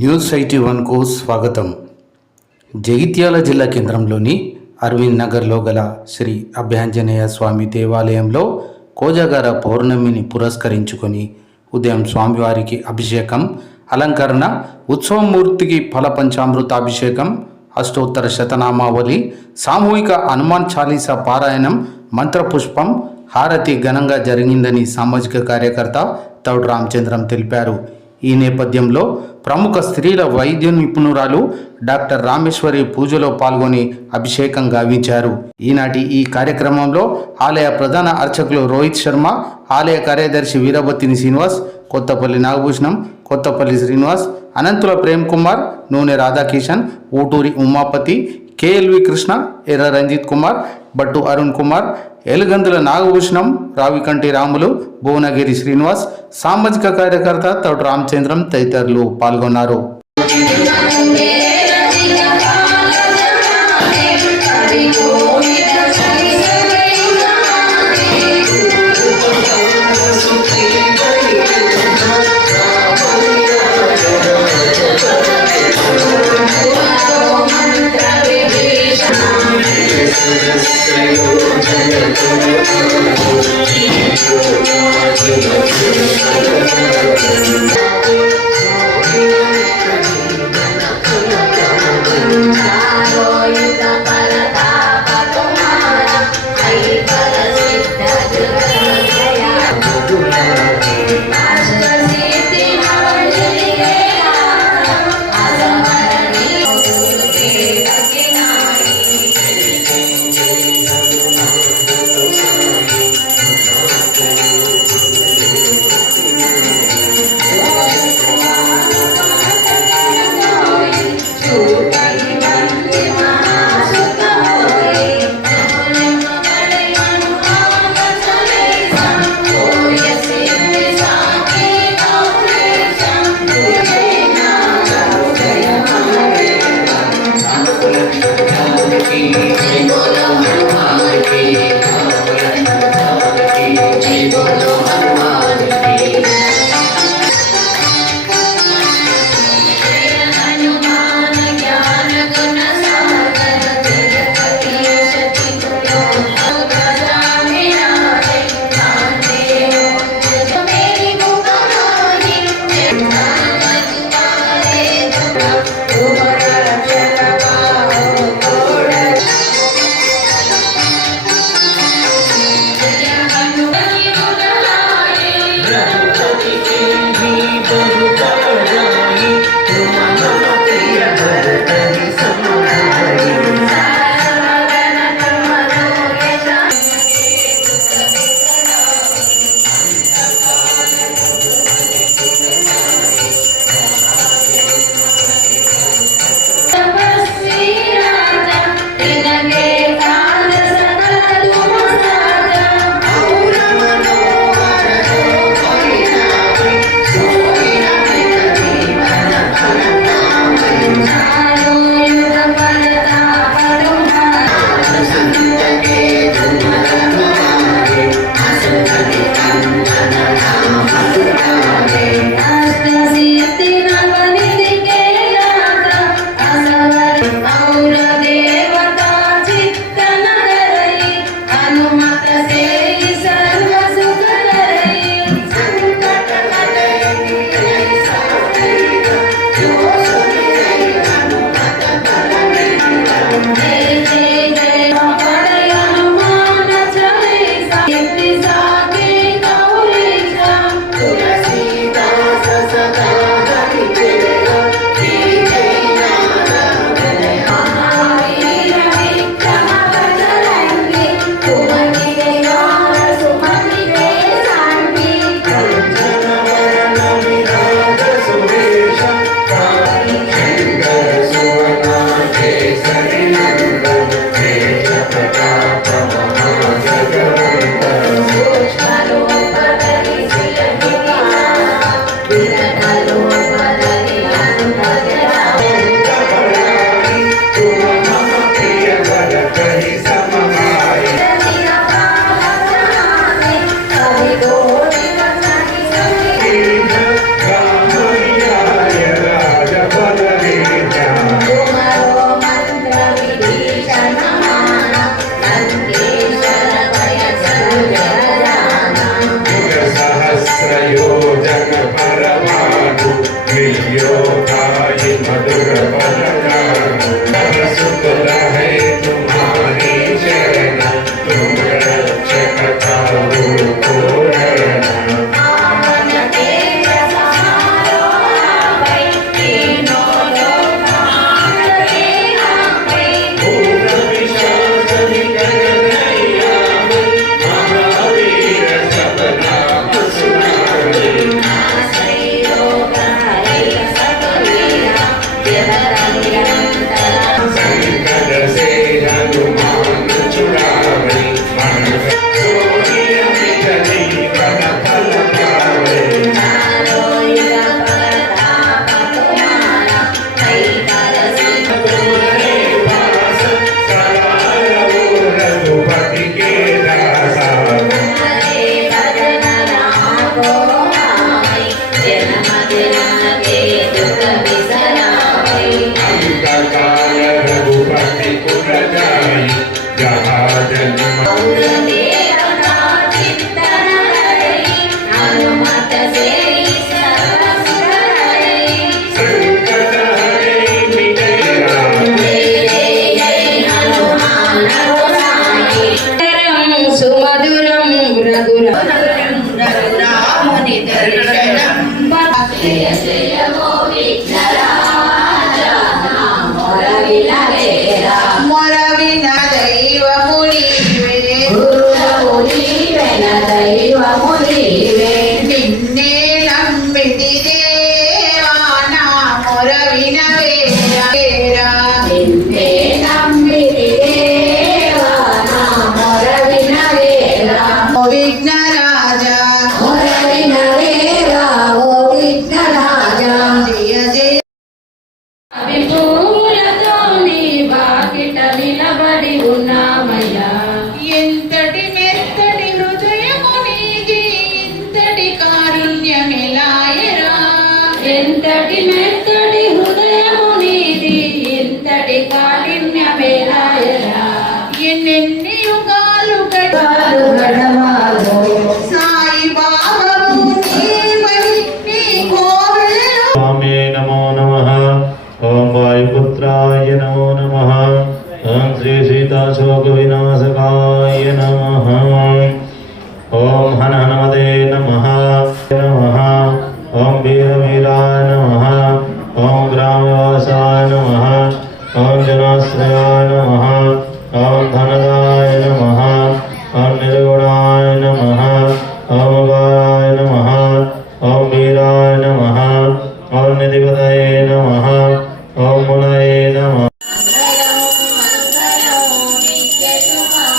News 81కు స్వాగతం. జగిత్యాల జిల్లా కేంద్రంలోని అరవింద్ నగర్లో గల శ్రీ అభయాంజనేయ స్వామి దేవాలయంలో కోజాగార పౌర్ణమిని పురస్కరించుకొని ఉదయం స్వామివారికి అభిషేకం, అలంకరణ, ఉత్సవమూర్తికి ఫల పంచామృతాభిషేకం, అష్టోత్తర శతనామావళి, సామూహిక హనుమాన్ చాలీసా పారాయణం, మంత్రపుష్పం, హారతి ఘనంగా జరిగిందని సామాజిక కార్యకర్త తౌడు రామచంద్రం తెలిపారు. ఈ నేపథ్యంలో ప్రముఖ స్త్రీల వైద్య నిపుణురాలు డాక్టర్ రామేశ్వరి పూజలో పాల్గొని అభిషేకం గావించారు. ఈనాటి ఈ కార్యక్రమంలో ఆలయ ప్రధాన అర్చకులు రోహిత్ శర్మ, ఆలయ కార్యదర్శి వీరబత్తిని శ్రీనివాస్, కొత్తపల్లి నాగభూషణం, కొత్తపల్లి శ్రీనివాస్, అనంతుల ప్రేమ్ కుమార్, నూనె రాధాకిషన్, ఊటూరి ఉమాపతి, కేఎల్వి కృష్ణ, ఎర్ర రంజిత్ కుమార్, బట్టు అరుణ్ కుమార్, ఎలుగందుల నాగభూషణం, రావికంటి రాములు, భువనగిరి శ్రీనివాస్, సామాజిక కార్యకర్త తౌడు రామచంద్రం తదితరులు పాల్గొన్నారు. ఎంతటి మెత్తటి హృదయము నీది, ఎంతటి కాఠిన్యమేలాయరా. ఎన్నెన్ని యుగాలు గడవాలో సాయి బాబు నీవై నీ కోవెలలో. స్వామి నమో నమః. ఓం వాయుపుత్రాయ నమో నమః. ఓం శ్రీ సీతాశోక వినాశకాయ నమః. ఓం హన హనుమతే నమః నమః. ఓం వీరవీరాయ నమః. ఓం గ్రామవాసాయ నమః. ఓం జనాశ్రయాయ నమః. ఓం ధనదాయ నమః. ఓం నిర్గుణాయ నమః. ఓం ఉగాయ నమః. ఓం వీరాయ నమః. ఓం నిధిపతయే నమః. ఓం మునయే నమః. మంగళం మంగళం నిత్య శుభం